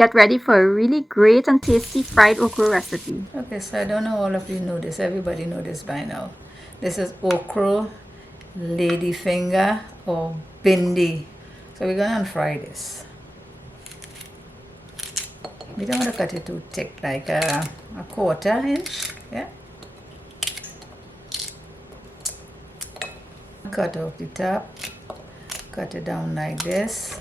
get ready for a really great and tasty fried okra recipe. Okay, so I don't know all of you know this. Everybody know this by now. This is okra, ladyfinger, or bhindi. So we're gonna fry this. We don't want to cut it too thick, like a quarter inch. Yeah. Cut off the top. Cut it down like this.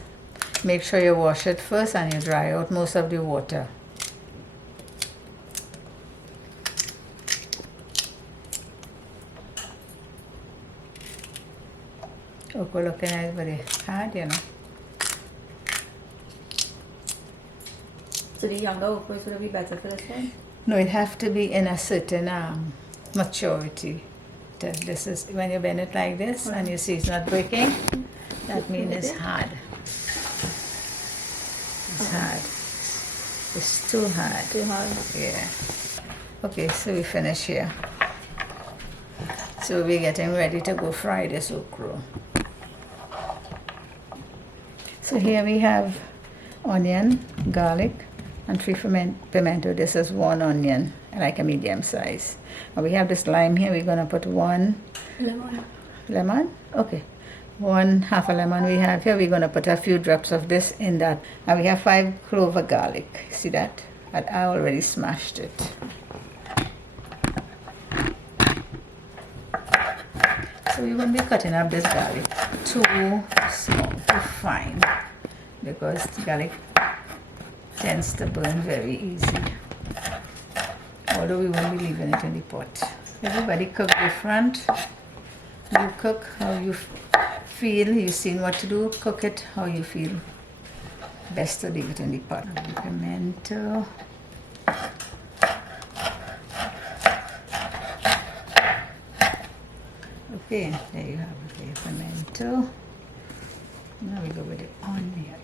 Make sure you wash it first and you dry out most of the water. Okra looking at it very hard, you know. So the younger okras would be better for this one? No, it have to be in a certain maturity. This is when you bend it like this and you see it's not breaking, that means it's hard. It's hard. It's too hard. Too hard. Yeah. Okay, so we finish here. So we're getting ready to go fry this okra. So here we have onion, garlic, and 3 pimento. This is 1 onion, like a medium size. And we have this lime here. We're gonna put 1 Lemon. lemon. Okay, 1/2 a lemon we have here. We're gonna put a few drops of this in that, and we have 5 cloves of garlic. See that? I already smashed it. So we're going to be cutting up this garlic too small, too fine, because the garlic tends to burn very easy. Although we won't be leaving it in the pot. Everybody cook different. You cook how you feel. You've seen what to do. Cook it how you feel. Best to leave it in the pot. Pimento. Okay, there you have it, the pimento. Now we go with the onion.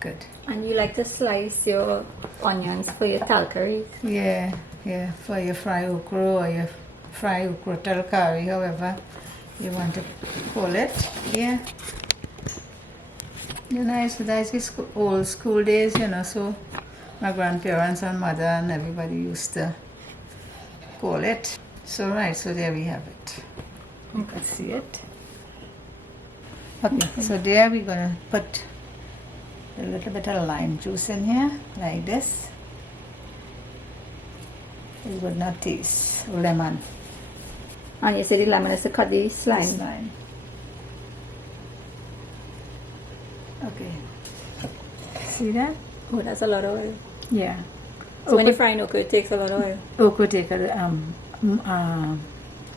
Good. And you like to slice your onions for your talcaries? Yeah, for your fry okra or your fry okra talcari, however you want to call it. Yeah. You know, it's old school days, you know, so my grandparents and mother and everybody used to call it. So right, so there we have it. You can see it. Okay, so there we're gonna put a little bit of lime juice in here, like this. It would not taste lemon. And you say the lemon is to cut the slime? Slime. Okay. See that? Oh, that's a lot of oil. Yeah. So when you're frying okra, it takes a lot of oil? Okra take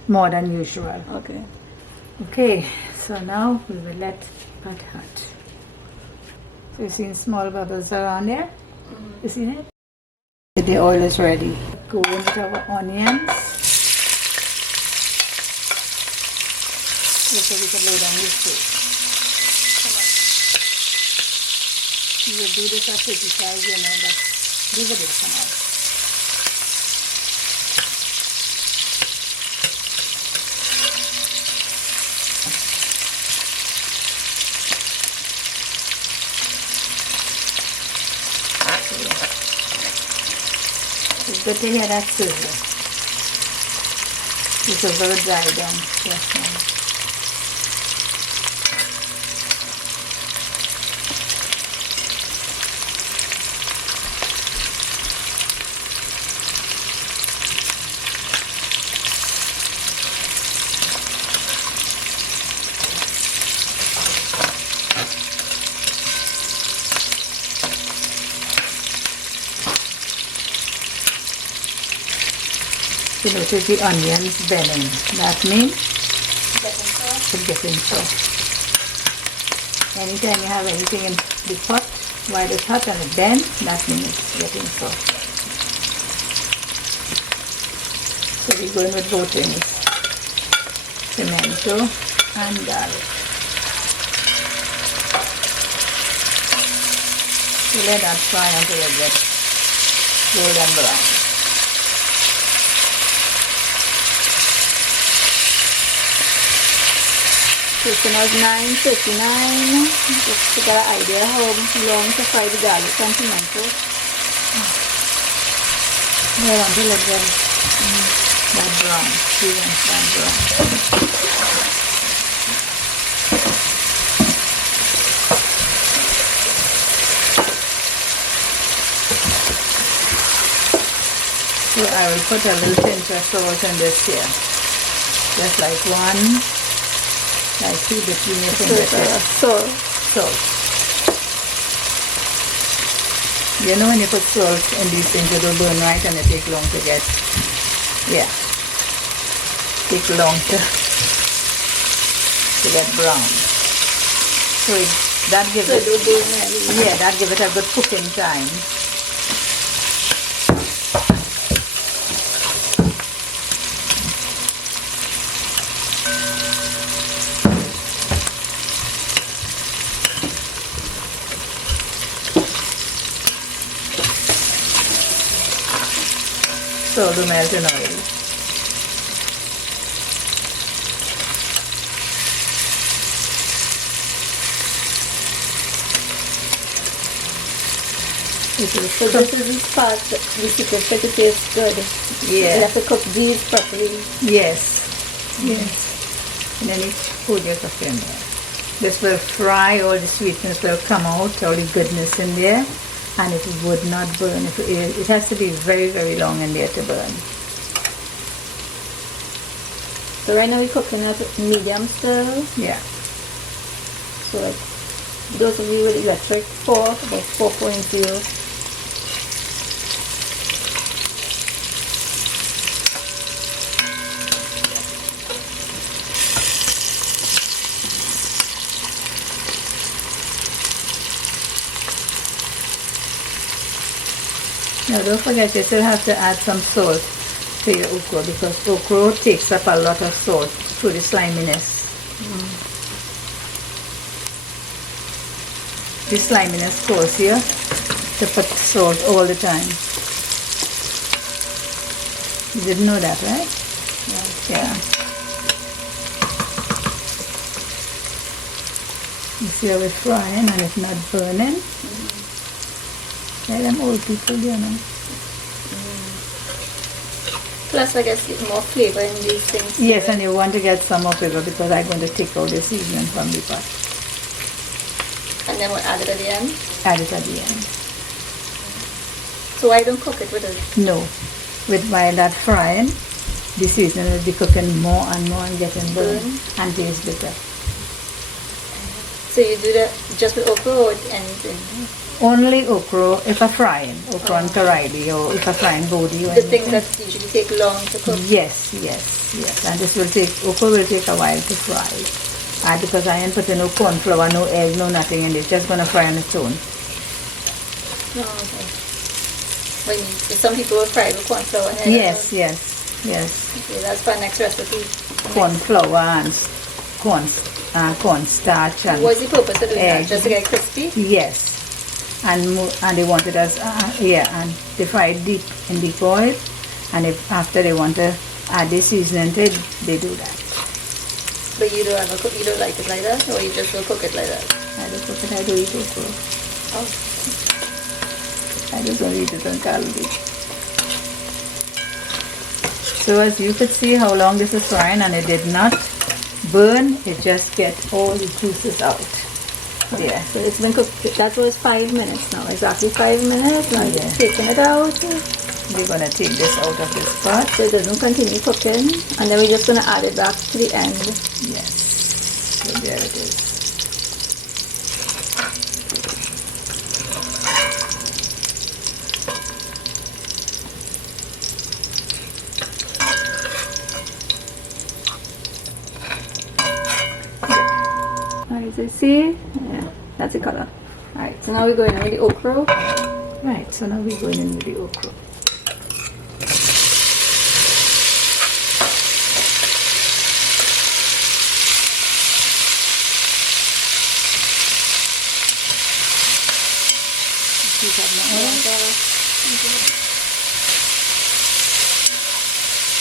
more than usual. Okay. Okay, so now we will let that hot. So you see small bubbles around there? You see it? The oil is ready. Go in with our onions. So we can lay down this food. You will do this at 35, you know, but leave it for now. It's good to hear that sizzle. It's a very dry down. Yes, ma'am. You notice the onions burning. That means it's getting soft. Anytime you have anything in the pot while it's hot and it bends, that means it's getting soft. So we're going with both things, pimento and garlic. You let that fry until it gets golden brown. So it's now 9:39. Just to get an idea how long to fry the garlic and pimento. We want to let them that brown. We want that brown. So I will put a little pinch of salt in this here. Just like one, like two between your fingertips. Salt. You know when you put salt in these things, it will burn right and it takes long to get, take long to get brown. So that gives it, that gives it a good cooking time. So the melt in oil. So this is the part, the secret for to taste good. Yeah. You have to cook these properly. Yes. And then you put your stuff in there. This will fry, all the sweetness will come out, all the goodness in there. And it would not burn. It has to be very, very long in there to burn. So right now we're cooking at medium still. Yeah. So like those of you with electric fork, about 4.0. Now don't forget, you still have to add some salt to your okra because okra takes up a lot of salt through the sliminess. The sliminess causes you to put salt all the time. You didn't know that, right? Yeah. You see how it's frying and it's not burning? Yeah, them old people, you know. Plus I guess more flavor in these things. Yes, and you want to get some more flavor because I'm going to take out the seasoning from the pot. And then we'll add it at the end. Add it at the end. So I don't cook it with it. No. While that frying, the seasoning will be cooking more and more and getting burnt and taste better. So you do that just with okra or with anything? Only okra if I'm frying, okra and karayli, or if I'm frying bhindi or The anything. things that usually take long to cook. Yes. And this will take, okra will take a while to fry. And because I ain't putting no corn flour, no egg, no nothing in it, it's just going to fry on its own. Oh, okay. Some people will fry with corn flour. And Yes. Okay, that's for our next recipe. Corn flour and corn starch and What's the purpose of doing that? egg. Just to get crispy? Yes. And they want it as and they fry it deep in deep oil, and if after they want to add the seasoning to it, they do that. But you don't you don't like it like that, or you just will cook it like that? I don't cook it, I do eat okra. Oh. I just don't eat it on calories. So as you could see how long this is frying, and it did not burn, it just gets all the juices out. Yeah. So it's been cooked. That was 5 minutes now. Exactly 5 minutes. Now you're taking it out. We're going to take this out of this pot. So it doesn't continue cooking. And then we're just going to add it back to the end. Yes. So there it is. Alright, so see? Yeah, that's the color. Alright, so now we're going in with the okra. Right, so now we're going in with the okra.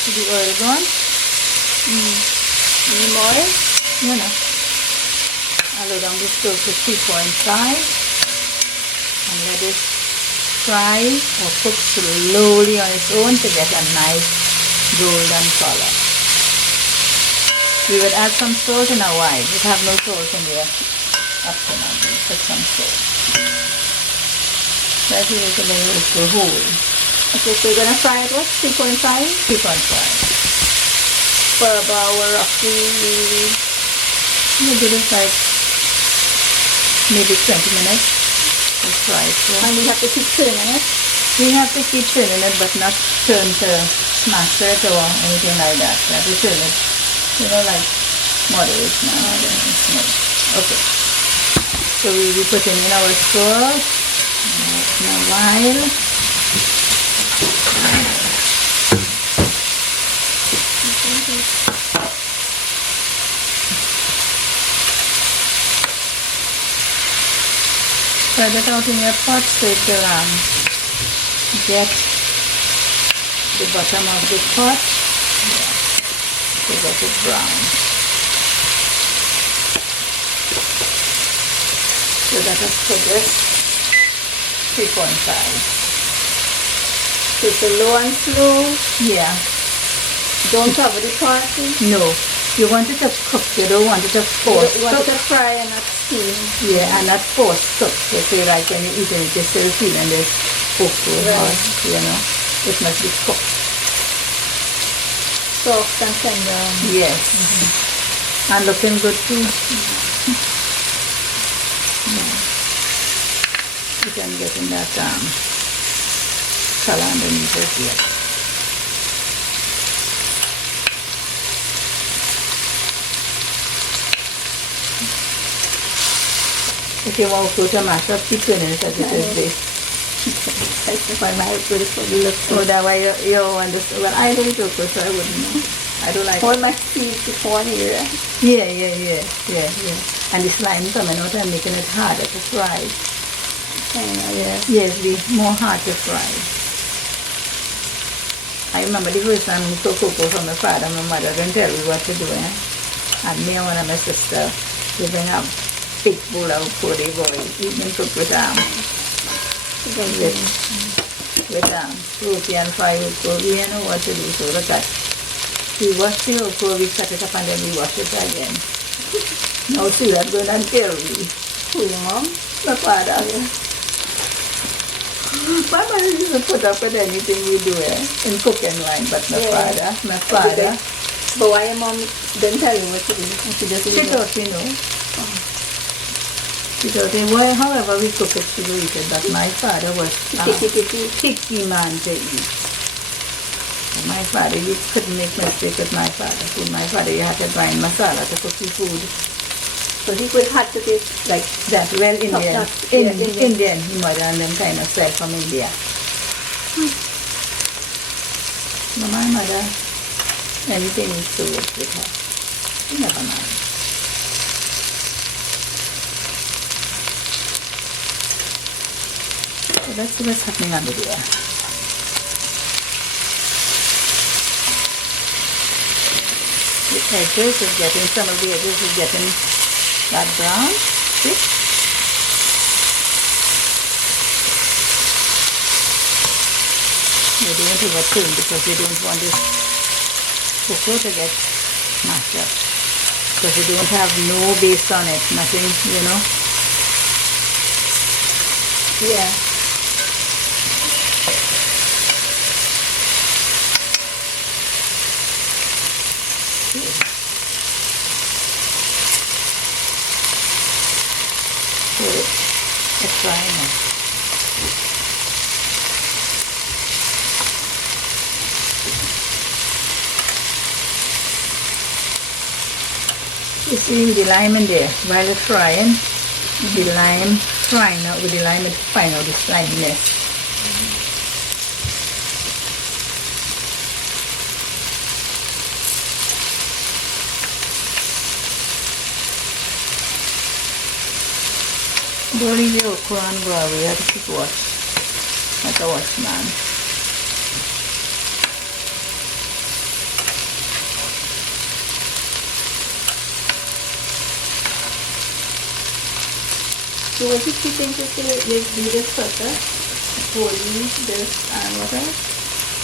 Is the oil gone? Any more? No. I'll lower down the stove to 3.5 and let it fry or cook slowly on its own to get a nice golden color. We will add some salt in a while. We have no salt in there up to now. We'll put some salt. That will make a little okra whole. Okay, so we're gonna fry it what? 3.5? 3.5. For about roughly, We'll do this like maybe 20 minutes. We'll fry it for. and we have to keep turning it. We have to keep turning it, but not turn to smash it or anything like that. We have to turn it, like moderate now. Okay. So we'll be putting in our sauce in a while. Spread it out in your pot so it will get the bottom of the pot so that it's brown. So that is for this 3.5. So it's a low and slow. Yeah. Don't cover the pot. No. You want it to cook. You don't want it to force You want cook. it to fry and not steam. Yeah, and not force cook. So say like when you're eating it, you're still feeling the okra, Right. it must be cooked. Soft and tender. Yes. And looking good too. You can get in that color underneath it yet. If you want okra to mash up, keep turning it as it is this. I find my okra is probably look So that way you understand. Well, I don't eat okra, so I wouldn't know. I don't like all my seeds before here. Yeah. And the slime coming out and making it harder to fry. Yeah. Yes, be more hard to fry. I remember the first time we cooked okra from my father, my mother didn't tell me what to do. And me and one of my sister, we bring up big bowl of okra, they boil, eat and cook with roti and fry okra. We didn't know what to do, so look at. We wash the okra, we cut it up and then we wash it again. Now see that going and tell me. Who your mom? My father. My mother used to put up with anything we do in cooking line, but my father. But why your mom didn't tell you what to do? She just She thought, she thought, well, however we cook it, she will eat it. But my father was a picky man to eat. My father, you couldn't make mistake with my father. With my father, you had to grind masala to cook the food. So he could have to take Like that, well, Indian. Indian. Indian mother and them kind of style from India. But my mother, anything is to work with her. You never mind. So let's see what's happening under there. The edges is getting, some of the edges is getting that brown. See? We don't overturn because we don't want this okra to get mashed up. Because we don't have no base on it, nothing, Yeah. So it's frying it. You see the lime in there while it's frying. The lime frying out with the lime, it's frying out the sliminess. Don't leave your okra and go away. You have to keep watch. Like a watchman. So what did you think with this pepper? Bhindi, this, and what else?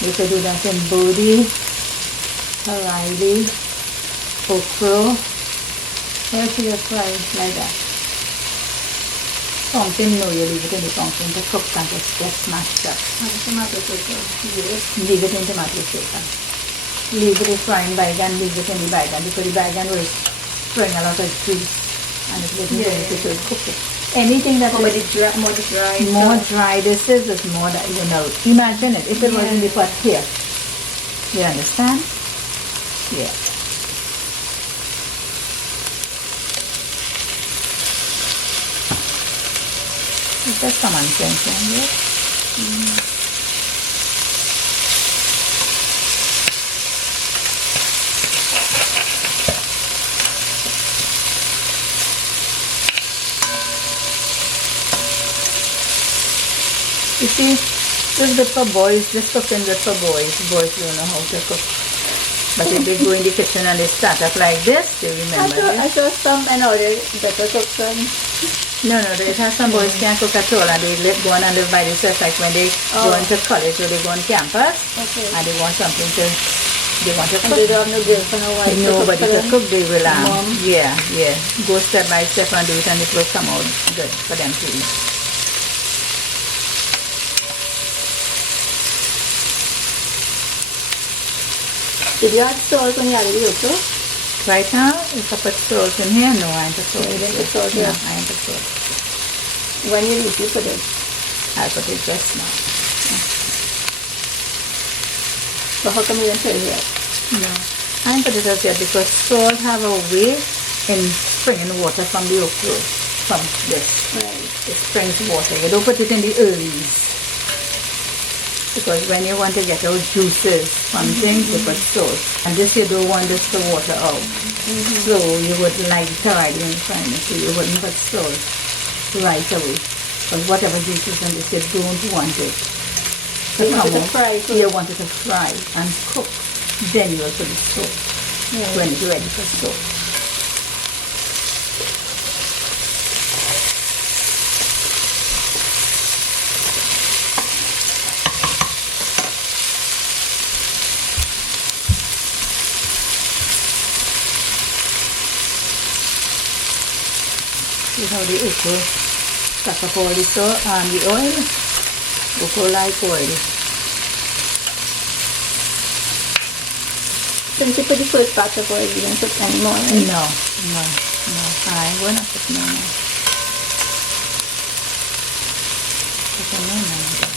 You could do that in Bhindi, Aromatic, Okro. Where should you fry like that? Pumpkin, no, you leave it in the pumpkin to cook and just get smashed up. And tomato sauce. Leave it in tomato sauce. Leave it frying baigan, leave it in the baigan because the baigan will bring a lot of grease and it will be to cook it. Anything that More is dry. more dry, this is more that, you know, imagine it, if it was in the pot here. You understand? Yeah. Is there some uncensored here? You see, this is good for boys, this cooking good for boys. Boys don't know how to cook. But if they go in the kitchen and they start up like this, they remember I saw some and ordered better cook some. No, it has some boys can't cook at all and they go on and live by themselves, like when they go into college or they go on campus and they want something to, they want to cook. And they don't have no girl for no wife. Nobody to cook, they will, Mom. yeah, go step by step and do it and it will come out good for them to eat. Did you add salt when you added the okra? Right now, if I put salt in here, no, I ain't put salt. You didn't put salt, No, yeah. I ain't put salt. When you usually put it? I'll put it just now. But how come you didn't put it yet? No, I ain't put it as yet because salt have a way in springing water from the okra, from this. Right. It springs water. You don't put it in the earlies. Because when you want to get out juices from things, you put salt. And this you don't want this to water out. So you would like to already in frying, so you wouldn't put salt right away. But whatever juices in this, you don't want it So you want it to fry first? You want it to fry and cook. Then you will put the salt when it's ready for salt. See how the okra suck up all the oil? Okra like oil. Since you put the first batch of oil, you didn't put any more, right? No. I'm going to put no more. Put no more.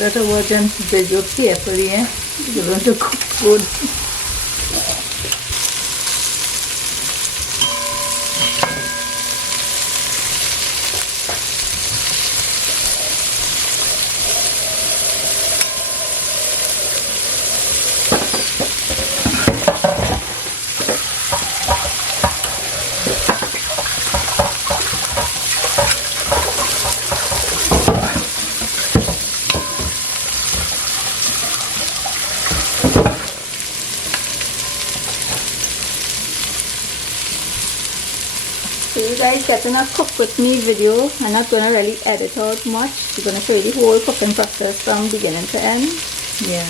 That's a word and did you carefully, eh? You're going to cook food. guys getting a cook with me video. I'm not going to really edit out much. We're going to show you the whole cooking process from beginning to end. Yeah.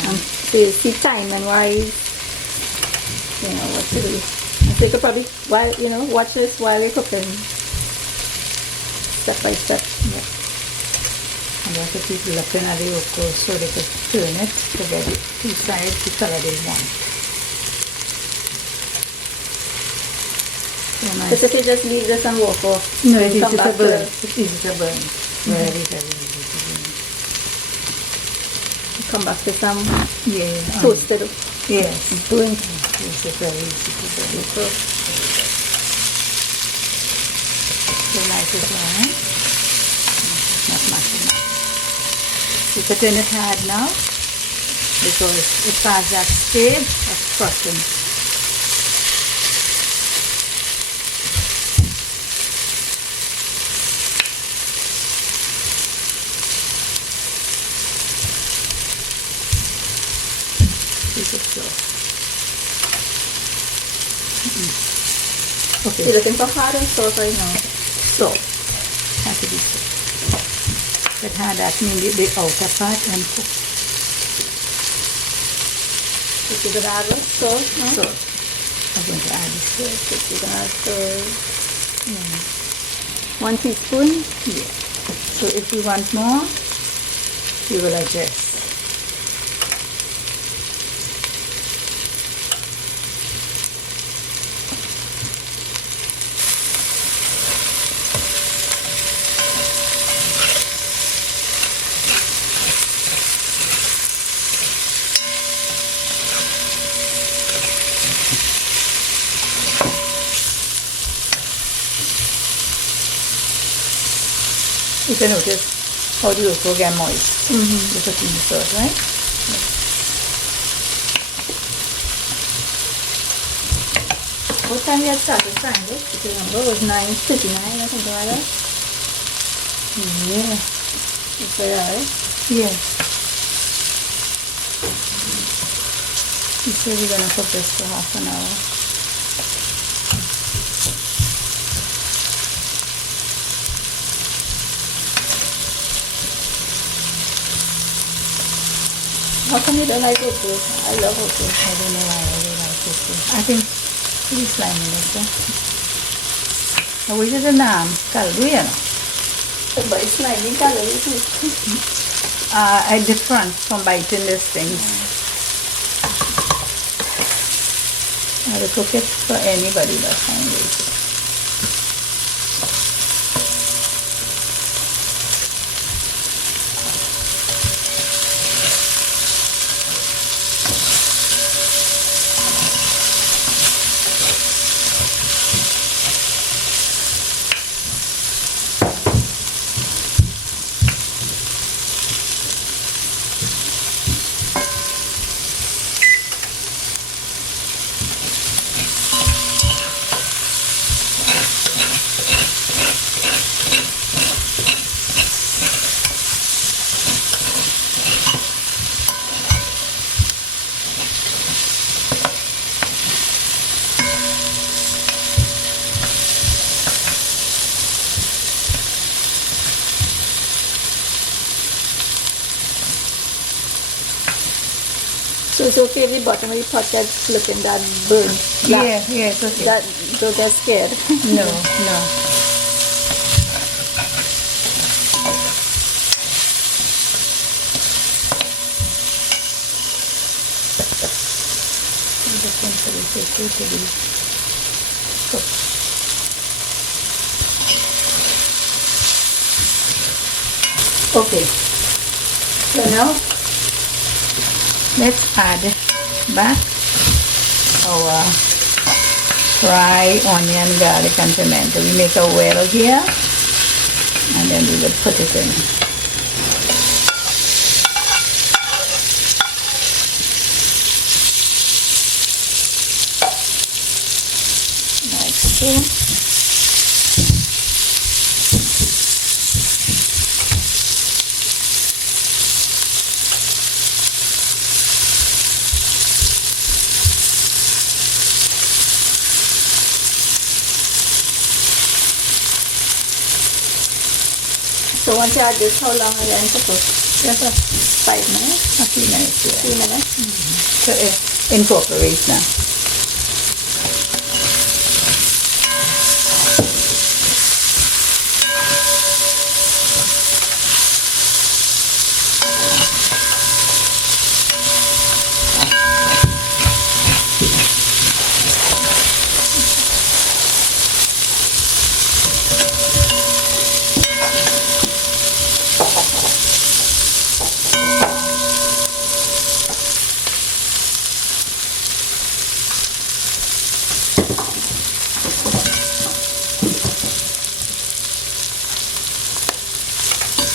So you see timing wise, you know what to do. And so you could probably, watch this while you're cooking. Step by step. Yeah. And you have to keep looking at the okra so they could turn it to get it two sides the color they want. So nice. Because if you just leave this and walk off, No, it's easy come to back burn. to It's easy to burn. Very, very easy to burn. come back to some Yeah. toasted Yes. burnt Yes, it's very easy to burn. okra. So nice as well, eh? Not much enough. You can turn it hard now because it past that stage of crushing. Piece of flour. Okay. You're looking for hard or soft right now? So, has to be cooked. But how that means the outer part and cook. If you're going to add what? Salt, no? So, I'm going to add the salt. If you're going to add salt. Yeah. 1 teaspoon. Yeah. So if you want more, you will adjust. You can notice how the okra get moist. The cooking the sauce, right? What time you had started frying this? If you remember, it was 9:59 or something like that. Yeah. It's very hard. Yeah. You said we're going to cook this for half an hour. How come you don't like okra? I love okra. I don't know why I really like okra. I think it's slimy like that. I wish it was caldo, you know. But it's slimy calories. Different from biting this thing. I will cook it for anybody that's hungry. So it's okay if the bottom of the pot gets looking that burnt. Yeah, it's okay. That don't get scared. No, no. Okay, so now let's add back our fried onion, garlic and pimento. We make a well here and then we will put it in. Like so. So once you add this, how long are you going to cook? Just 5 minutes? a few minutes, yeah. 3 minutes? So incorporate now.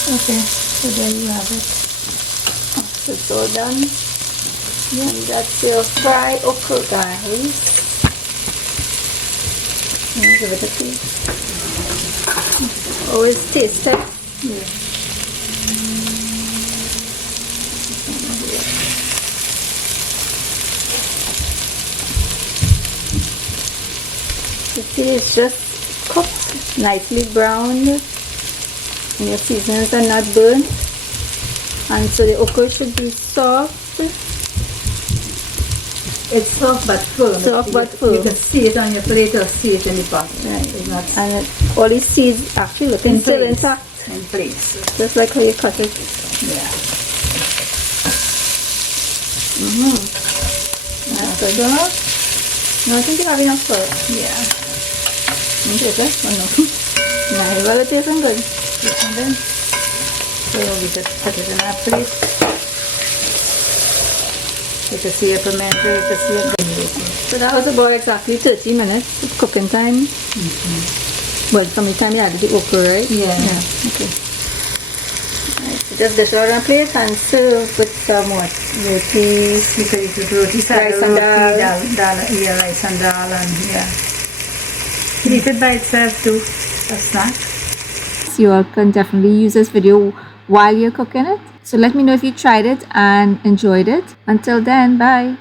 Okay, so there you have it. So it's all done. Yeah. And that's your fried okra, guys. Give it a taste. Always taste it. Yeah. You see, it's just cooked, nicely browned. And your seasonings are not burnt, and so the okra should be soft. It's soft but firm. Soft but firm. You can see it on your plate or see it in the pot. Right. It's not And all these seeds actually looking still place. intact, In place. just like how you cut it. Yeah. That's good. No, I think you have enough for it. Yeah. Okay, sir? Oh, no. Nah, well, it tastes good. And then, so we just put it in our plate. You can see a pimento, you can see a garlic. So that was about exactly 30 minutes of cooking time. Well, from the time you added the okra, right? Yeah. Okay. Right, so just dish out on a plate and serve with some what? Roti. You can eat with roti, Rice and dal. yeah, rice and dal, and yeah. You can eat it by itself too, a snack. You all can definitely use this video while you're cooking it. So let me know if you tried it and enjoyed it. Until then, bye.